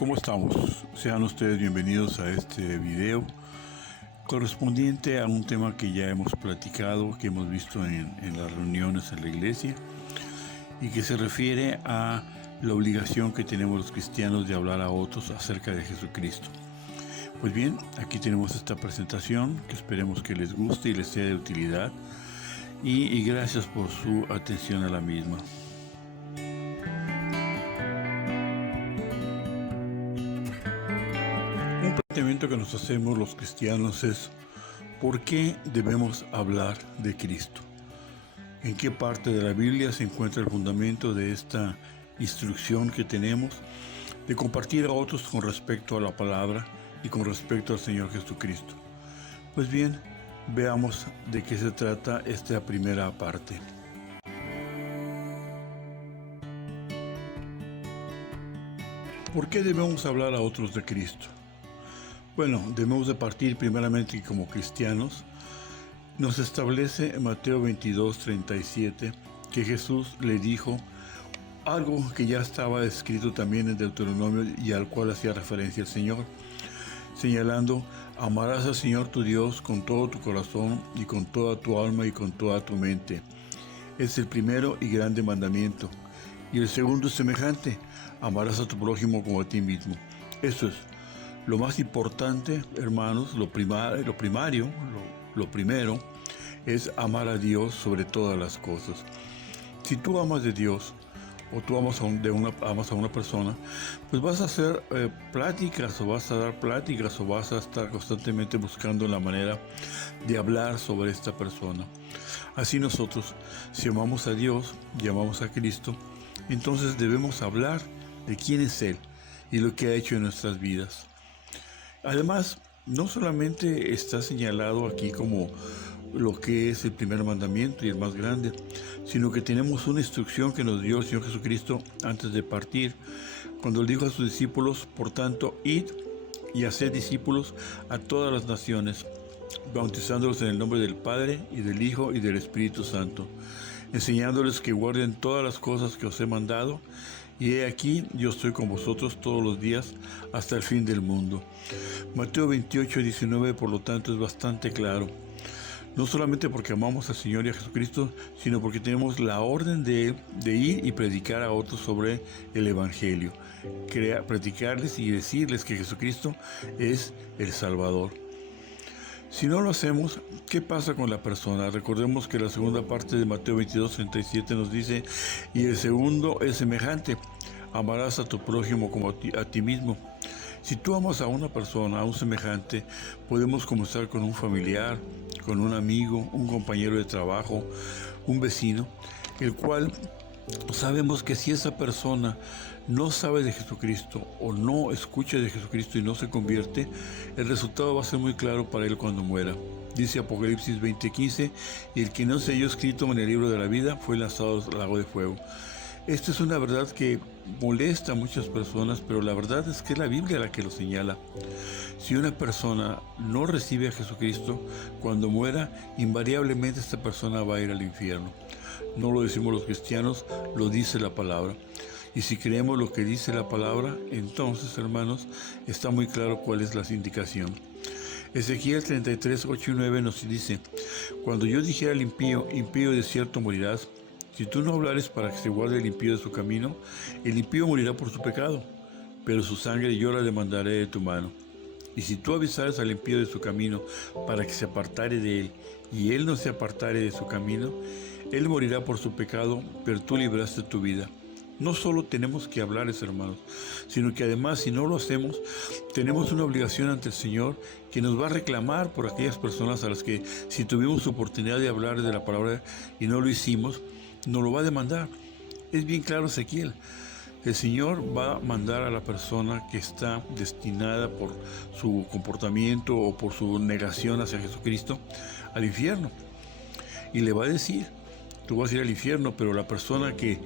¿cómo estamos? Sean ustedes bienvenidos a este video correspondiente a un tema que ya hemos platicado, que hemos visto en las reuniones en la iglesia y que se refiere a la obligación que tenemos los cristianos de hablar a otros acerca de Jesucristo. Pues bien, aquí tenemos esta presentación que esperemos que les guste y les sea de utilidad y gracias por su atención a la misma. Un planteamiento que nos hacemos los cristianos es: ¿por qué debemos hablar de Cristo? ¿En qué parte de la Biblia se encuentra el fundamento de esta instrucción que tenemos de compartir a otros con respecto a la palabra y con respecto al Señor Jesucristo? Pues bien, veamos de qué se trata esta primera parte. ¿Por qué debemos hablar a otros de Cristo? Bueno, debemos de partir primeramente como cristianos. Nos establece en Mateo 22:37 que Jesús le dijo algo que ya estaba escrito también en Deuteronomio y al cual hacía referencia el Señor, señalando: amarás al Señor tu Dios con todo tu corazón y con toda tu alma y con toda tu mente. Es el primero y grande mandamiento. Y el segundo es semejante: amarás a tu prójimo como a ti mismo. Eso es lo más importante, hermanos. Lo primero es amar a Dios sobre todas las cosas. Si tú amas de Dios o tú amas a una persona, pues vas a hacer pláticas o vas a dar pláticas o vas a estar constantemente buscando la manera de hablar sobre esta persona. Así nosotros, si amamos a Dios y amamos a Cristo, entonces debemos hablar de quién es Él y lo que ha hecho en nuestras vidas. Además, no solamente está señalado aquí como lo que es el primer mandamiento y el más grande, sino que tenemos una instrucción que nos dio el Señor Jesucristo antes de partir, cuando Él dijo a sus discípulos: por tanto, id y haced discípulos a todas las naciones, bautizándolos en el nombre del Padre y del Hijo y del Espíritu Santo, enseñándoles que guarden todas las cosas que os he mandado, y he aquí, yo estoy con vosotros todos los días hasta el fin del mundo. Mateo 28:19, por lo tanto, es bastante claro. No solamente porque amamos al Señor y a Jesucristo, sino porque tenemos la orden de ir y predicar a otros sobre el Evangelio. Predicarles y decirles que Jesucristo es el Salvador. Si no lo hacemos, ¿qué pasa con la persona? Recordemos que la segunda parte de Mateo 22:37 nos dice: y el segundo es semejante: amarás a tu prójimo como a ti mismo. Si tú amas a una persona, a un semejante, podemos comenzar con un familiar, con un amigo, un compañero de trabajo, un vecino, el cual sabemos que si esa persona no sabe de Jesucristo o no escucha de Jesucristo y no se convierte, el resultado va a ser muy claro para él cuando muera. Dice Apocalipsis 20:15: y el que no se halló escrito en el libro de la vida fue lanzado al lago de fuego. Esta es una verdad que molesta a muchas personas, pero la verdad es que es la Biblia la que lo señala. Si una persona no recibe a Jesucristo, cuando muera, invariablemente esta persona va a ir al infierno. No lo decimos los cristianos, lo dice la palabra. Y si creemos lo que dice la palabra, entonces, hermanos, está muy claro cuál es la indicación. Ezequiel 33:8-9 nos dice: cuando yo dijera al impío, impío de cierto morirás, si tú no hablares para que se guarde el impío de su camino, el impío morirá por su pecado, pero su sangre yo la demandaré de tu mano. Y si tú avisares al impío de su camino para que se apartare de él, y él no se apartare de su camino, él morirá por su pecado, pero tú libraste tu vida. No solo tenemos que hablarles, hermanos, sino que además, si no lo hacemos, tenemos una obligación ante el Señor, que nos va a reclamar por aquellas personas a las que, si tuvimos oportunidad de hablar de la palabra y no lo hicimos, nos lo va a demandar. Es bien claro Ezequiel. El Señor va a mandar a la persona que está destinada por su comportamiento o por su negación hacia Jesucristo al infierno. Y le va a decir: tú vas a ir al infierno, pero la persona que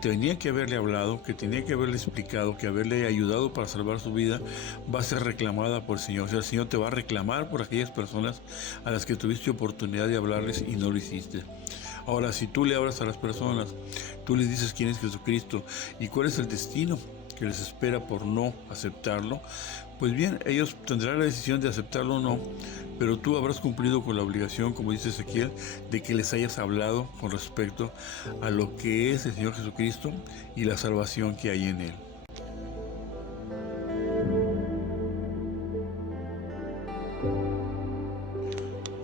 tenía que haberle hablado, que tenía que haberle explicado, que haberle ayudado para salvar su vida, va a ser reclamada por el Señor. O sea, el Señor te va a reclamar por aquellas personas a las que tuviste oportunidad de hablarles y no lo hiciste. Ahora, si tú le hablas a las personas, tú les dices quién es Jesucristo y cuál es el destino que les espera por no aceptarlo, pues bien, ellos tendrán la decisión de aceptarlo o no, pero tú habrás cumplido con la obligación, como dice Ezequiel, de que les hayas hablado con respecto a lo que es el Señor Jesucristo y la salvación que hay en Él.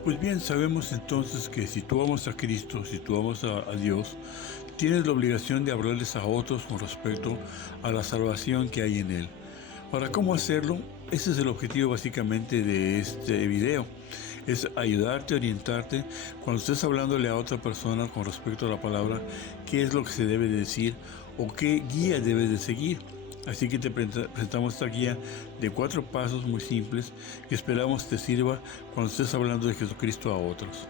Pues bien, sabemos entonces que si tú amas a Cristo, si tú amas a Dios, tienes la obligación de hablarles a otros con respecto a la salvación que hay en Él. Ahora, ¿cómo hacerlo? Ese es el objetivo básicamente de este video. Es ayudarte, orientarte, cuando estés hablándole a otra persona con respecto a la palabra, qué es lo que se debe de decir o qué guía debes de seguir. Así que te presentamos esta guía de 4 pasos muy simples que esperamos te sirva cuando estés hablando de Jesucristo a otros.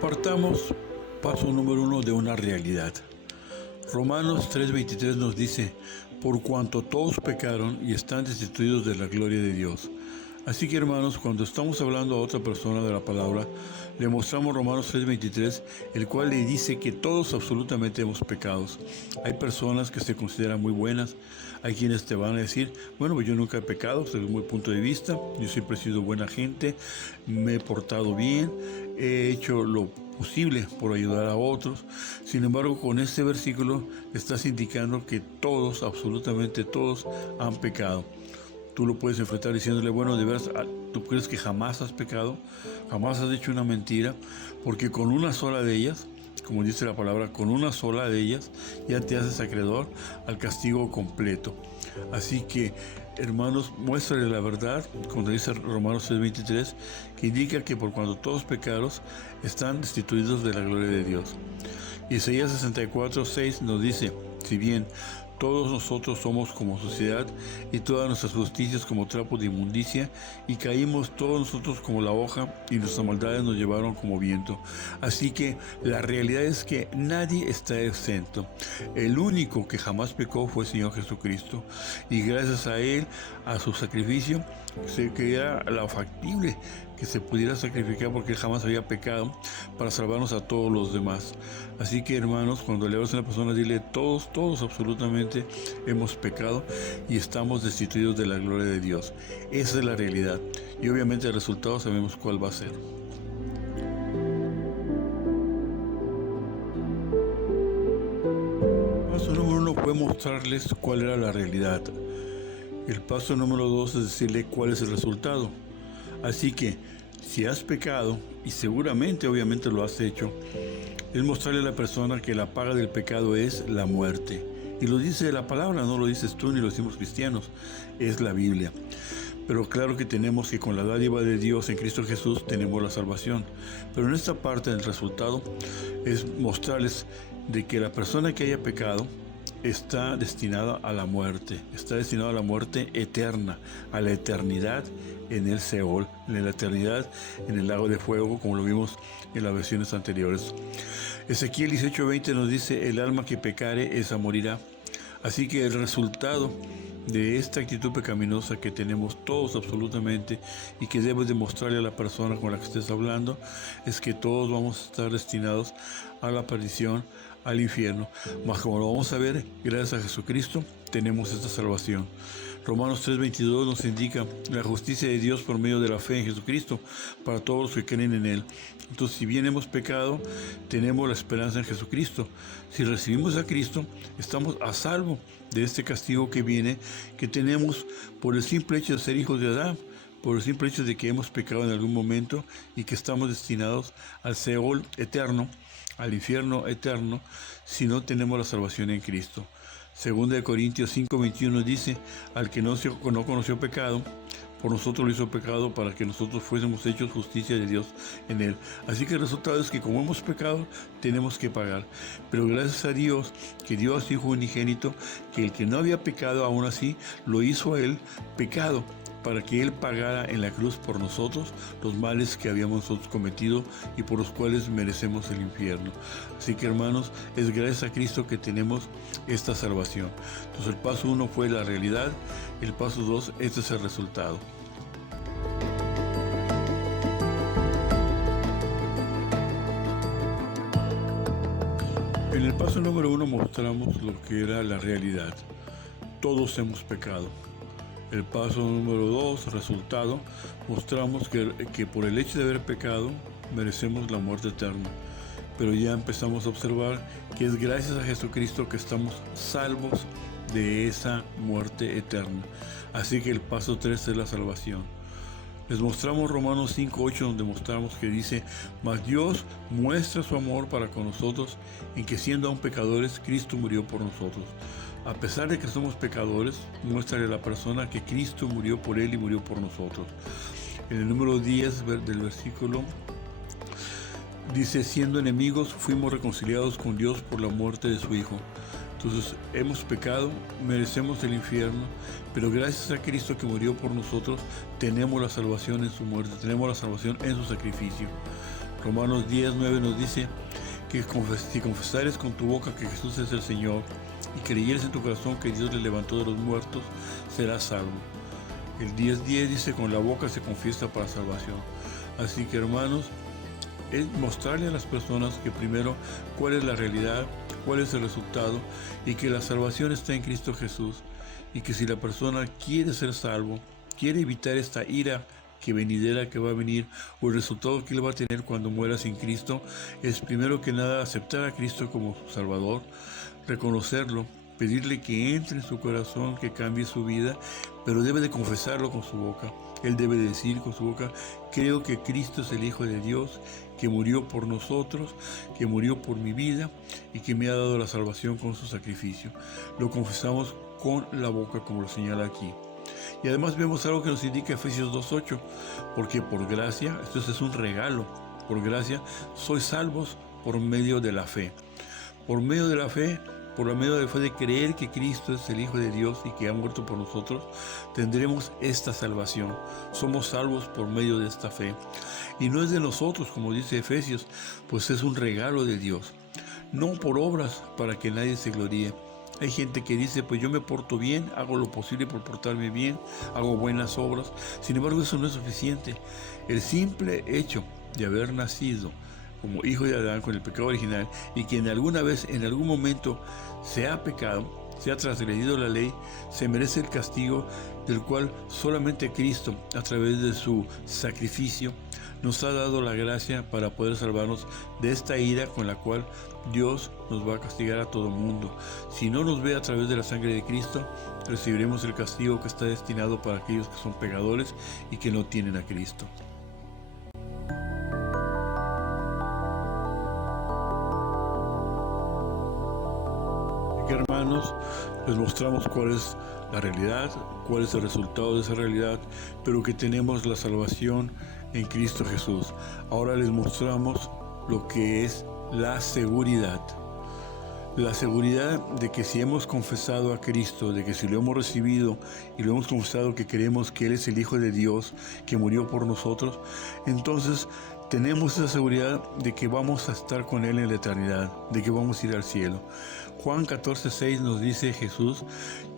Partamos, paso número 1, de una realidad. Romanos 3:23 nos dice: por cuanto todos pecaron y están destituidos de la gloria de Dios. Así que, hermanos, cuando estamos hablando a otra persona de la palabra, le mostramos Romanos 3:23, el cual le dice que todos absolutamente hemos pecado. Hay personas que se consideran muy buenas, hay quienes te van a decir: bueno, pues yo nunca he pecado, desde mi punto de vista, yo siempre he sido buena gente, me he portado bien, he hecho lo posible por ayudar a otros. Sin embargo, con este versículo estás indicando que todos, absolutamente todos, han pecado. Tú lo puedes enfrentar diciéndole: bueno, de veras, ¿tú crees que jamás has pecado? ¿Jamás has hecho una mentira? Porque con una sola de ellas, como dice la palabra, con una sola de ellas ya te haces acreedor al castigo completo. Así que, hermanos, muéstrale la verdad, cuando dice Romanos 6:23, que indica que por cuando todos pecados están destituidos de la gloria de Dios. Isaías 64:6 nos dice: si bien todos nosotros somos como suciedad, y todas nuestras justicias como trapo de inmundicia, y caímos todos nosotros como la hoja, y nuestras maldades nos llevaron como viento. Así que la realidad es que nadie está exento. El único que jamás pecó fue el Señor Jesucristo, y gracias a Él, a su sacrificio, que era la factible que se pudiera sacrificar, porque Él jamás había pecado, para salvarnos a todos los demás. Así que, hermanos, cuando le hablas a una persona, dile: todos absolutamente hemos pecado y estamos destituidos de la gloria de Dios. Esa es la realidad, y obviamente el resultado sabemos cuál va a ser. Paso número 1 fue mostrarles cuál era la realidad. El paso número 2 es decirle cuál es el resultado. Así que, si has pecado, y seguramente obviamente lo has hecho, es mostrarle a la persona que la paga del pecado es la muerte. Y lo dice la palabra, no lo dices tú ni lo decimos cristianos, es la Biblia. Pero claro que tenemos que, con la dádiva de Dios en Cristo Jesús, tenemos la salvación. Pero en esta parte del resultado es mostrarles de que la persona que haya pecado está destinada a la muerte, está destinada a la muerte eterna, a la eternidad en el Seol, en la eternidad en el lago de fuego, como lo vimos en las versiones anteriores. Ezequiel 18:20 nos dice: el alma que pecare, esa morirá. Así que el resultado de esta actitud pecaminosa que tenemos todos absolutamente, y que debes demostrarle a la persona con la que estés hablando, es que todos vamos a estar destinados a la perdición, al infierno. Mas, como lo vamos a ver, gracias a Jesucristo tenemos esta salvación. Romanos 3:22 nos indica la justicia de Dios por medio de la fe en Jesucristo para todos los que creen en Él. Entonces, si bien hemos pecado, tenemos la esperanza en Jesucristo. Si recibimos a Cristo, estamos a salvo de este castigo que viene, que tenemos por el simple hecho de ser hijos de Adán, por el simple hecho de que hemos pecado en algún momento y que estamos destinados al Seol eterno, al infierno eterno, si no tenemos la salvación en Cristo. Segunda de Corintios 5:21 dice: al que no conoció pecado, por nosotros lo hizo pecado, para que nosotros fuésemos hechos justicia de Dios en él. Así que el resultado es que, como hemos pecado, tenemos que pagar. Pero gracias a Dios, que dio a su Hijo unigénito, que el que no había pecado aún así, lo hizo a él pecado, para que Él pagara en la cruz por nosotros los males que habíamos nosotros cometido y por los cuales merecemos el infierno. Así que, hermanos, es gracias a Cristo que tenemos esta salvación. Entonces, el paso 1 fue la realidad, el paso 2, este es el resultado. En el paso número 1 mostramos lo que era la realidad. Todos hemos pecado. El paso número 2, resultado, mostramos que por el hecho de haber pecado merecemos la muerte eterna. Pero ya empezamos a observar que es gracias a Jesucristo que estamos salvos de esa muerte eterna. Así que el paso 3 es la salvación. Les mostramos Romanos 5:8, donde mostramos que dice: mas Dios muestra su amor para con nosotros en que, siendo aún pecadores, Cristo murió por nosotros. A pesar de que somos pecadores, muéstrale a la persona que Cristo murió por él y murió por nosotros. En el número 10 del versículo dice: siendo enemigos, fuimos reconciliados con Dios por la muerte de su Hijo. Entonces, hemos pecado, merecemos el infierno, pero gracias a Cristo que murió por nosotros, tenemos la salvación en su muerte, tenemos la salvación en su sacrificio. Romanos 10:9 nos dice que si confesares con tu boca que Jesús es el Señor y creyeres en tu corazón que Dios le levantó de los muertos, serás salvo. El 10:10 dice: con la boca se confiesa para salvación. Así que, hermanos, es mostrarle a las personas que primero cuál es la realidad, cuál es el resultado, y que la salvación está en Cristo Jesús, y que si la persona quiere ser salvo, quiere evitar esta ira que venidera que va a venir, o el resultado que él va a tener cuando muera sin Cristo, es primero que nada aceptar a Cristo como su Salvador, reconocerlo, pedirle que entre en su corazón, que cambie su vida, pero debe de confesarlo con su boca. Él debe de decir con su boca: creo que Cristo es el Hijo de Dios, que murió por nosotros, que murió por mi vida y que me ha dado la salvación con su sacrificio. Lo confesamos con la boca, como lo señala aquí. Y además vemos algo que nos indica Efesios 2:8, porque por gracia, esto es un regalo, por gracia sois salvos por medio de la fe. Por medio de la fe, por medio de la fe de creer que Cristo es el Hijo de Dios y que ha muerto por nosotros, tendremos esta salvación. Somos salvos por medio de esta fe. Y no es de nosotros, como dice Efesios, pues es un regalo de Dios. No por obras para que nadie se gloríe. Hay gente que dice: pues yo me porto bien, hago lo posible por portarme bien, hago buenas obras. Sin embargo, eso no es suficiente. El simple hecho de haber nacido como hijo de Adán con el pecado original, y que en alguna vez, en algún momento, se ha pecado, se ha transgredido la ley, se merece el castigo del cual solamente Cristo, a través de su sacrificio, nos ha dado la gracia para poder salvarnos de esta ira con la cual Dios nos va a castigar a todo mundo. Si no nos ve a través de la sangre de Cristo, recibiremos el castigo que está destinado para aquellos que son pecadores y que no tienen a Cristo. Hermanos, les mostramos cuál es la realidad, cuál es el resultado de esa realidad, pero que tenemos la salvación en Cristo Jesús. Ahora les mostramos lo que es la seguridad. La seguridad de que si hemos confesado a Cristo, de que si lo hemos recibido y lo hemos confesado, que creemos que Él es el Hijo de Dios, que murió por nosotros, entonces tenemos esa seguridad de que vamos a estar con Él en la eternidad, de que vamos a ir al cielo. Juan 14:6 nos dice Jesús: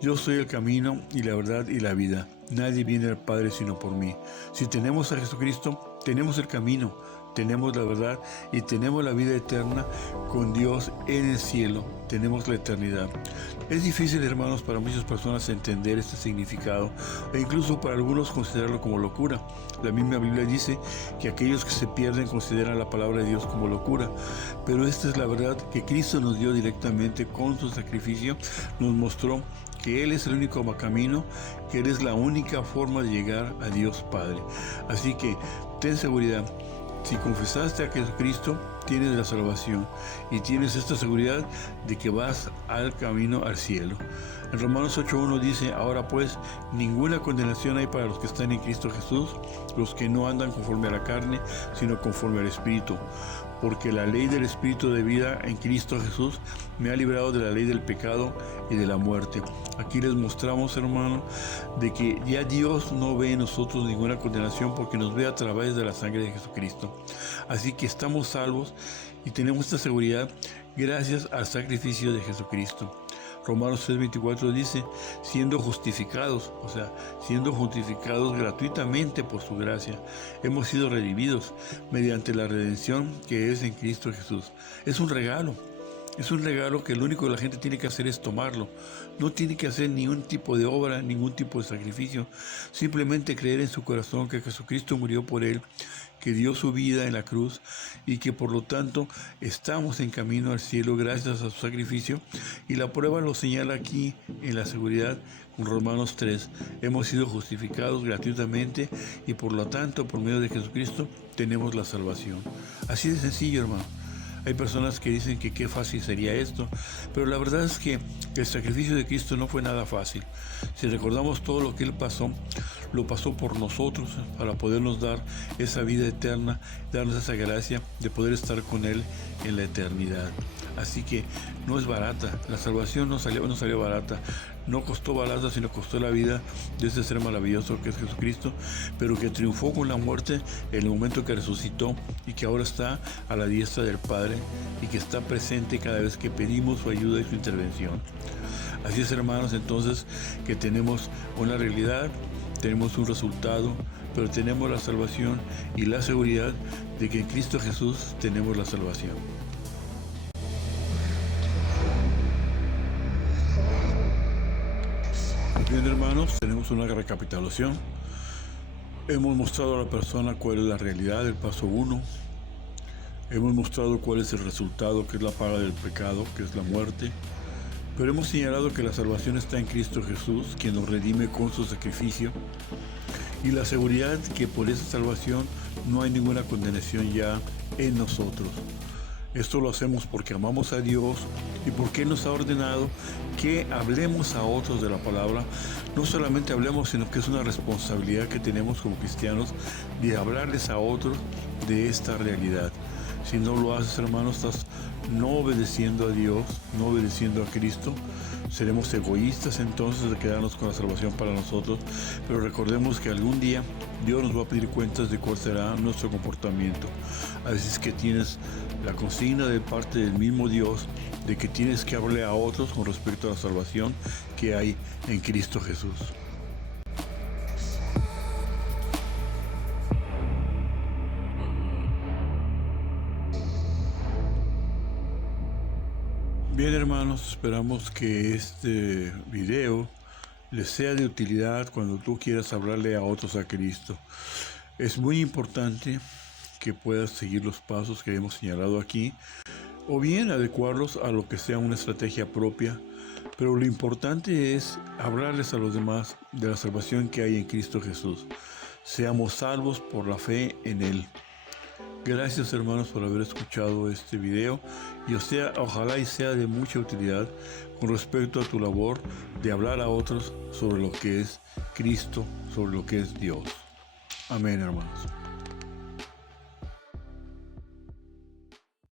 yo soy el camino y la verdad y la vida. Nadie viene al Padre sino por mí. Si tenemos a Jesucristo, tenemos el camino, tenemos la verdad y tenemos la vida eterna con Dios en el cielo. Tenemos la eternidad. Es difícil, hermanos, para muchas personas entender este significado, e incluso para algunos considerarlo como locura. La misma Biblia dice que aquellos que se pierden consideran la palabra de Dios como locura, pero esta es la verdad que Cristo nos dio directamente con su sacrificio. Nos mostró que Él es el único camino, que Él es la única forma de llegar a Dios Padre. Así que ten seguridad. Si confesaste a Jesucristo, tienes la salvación y tienes esta seguridad de que vas al camino al cielo. En Romanos 8:1 dice: ahora pues, ninguna condenación hay para los que están en Cristo Jesús, los que no andan conforme a la carne, sino conforme al Espíritu. Porque la ley del Espíritu de vida en Cristo Jesús me ha librado de la ley del pecado y de la muerte. Aquí les mostramos, hermano, de que ya Dios no ve en nosotros ninguna condenación, porque nos ve a través de la sangre de Jesucristo. Así que estamos salvos y tenemos esta seguridad gracias al sacrificio de Jesucristo. Romanos 3:24 dice: siendo justificados, o sea, siendo justificados gratuitamente por su gracia, hemos sido redimidos mediante la redención que es en Cristo Jesús. Es un regalo. Es un regalo que lo único que la gente tiene que hacer es tomarlo. No tiene que hacer ningún tipo de obra, ningún tipo de sacrificio. Simplemente creer en su corazón que Jesucristo murió por él, que dio su vida en la cruz y que por lo tanto estamos en camino al cielo gracias a su sacrificio. Y la prueba lo señala aquí en la seguridad con Romanos 3. Hemos sido justificados gratuitamente y por lo tanto por medio de Jesucristo tenemos la salvación. Así de sencillo, hermano. Hay personas que dicen que qué fácil sería esto, pero la verdad es que el sacrificio de Cristo no fue nada fácil. Si recordamos todo lo que Él pasó, lo pasó por nosotros para podernos dar esa vida eterna, darnos esa gracia de poder estar con Él en la eternidad. Así que no es barata, la salvación no salió barata, no costó barata, sino costó la vida de ese ser maravilloso que es Jesucristo, pero que triunfó con la muerte en el momento que resucitó y que ahora está a la diestra del Padre y que está presente cada vez que pedimos su ayuda y su intervención. Así es, hermanos, entonces que tenemos una realidad, tenemos un resultado, pero tenemos la salvación y la seguridad de que en Cristo Jesús tenemos la salvación. Bien, hermanos, tenemos una recapitulación. Hemos mostrado a la persona cuál es la realidad del paso 1. Hemos mostrado cuál es el resultado, que es la paga del pecado, que es la muerte. Pero hemos señalado que la salvación está en Cristo Jesús, quien nos redime con su sacrificio. Y la seguridad que por esa salvación no hay ninguna condenación ya en nosotros. Esto lo hacemos porque amamos a Dios y porque Él nos ha ordenado que hablemos a otros de la palabra. No solamente hablemos, sino que es una responsabilidad que tenemos como cristianos de hablarles a otros de esta realidad. Si no lo haces, hermano, estás no obedeciendo a Dios, no obedeciendo a Cristo. Seremos egoístas entonces de quedarnos con la salvación para nosotros, pero recordemos que algún día Dios nos va a pedir cuentas de cuál será nuestro comportamiento. A veces que tienes la consigna de parte del mismo Dios de que tienes que hablarle a otros con respecto a la salvación que hay en Cristo Jesús. Bien, hermanos, esperamos que este video les sea de utilidad cuando tú quieras hablarle a otros a Cristo. Es muy importante que puedas seguir los pasos que hemos señalado aquí, o bien adecuarlos a lo que sea una estrategia propia, pero lo importante es hablarles a los demás de la salvación que hay en Cristo Jesús. Seamos salvos por la fe en Él. Gracias, hermanos, por haber escuchado este video y ojalá y sea de mucha utilidad con respecto a tu labor de hablar a otros sobre lo que es Cristo, sobre lo que es Dios. Amén, hermanos.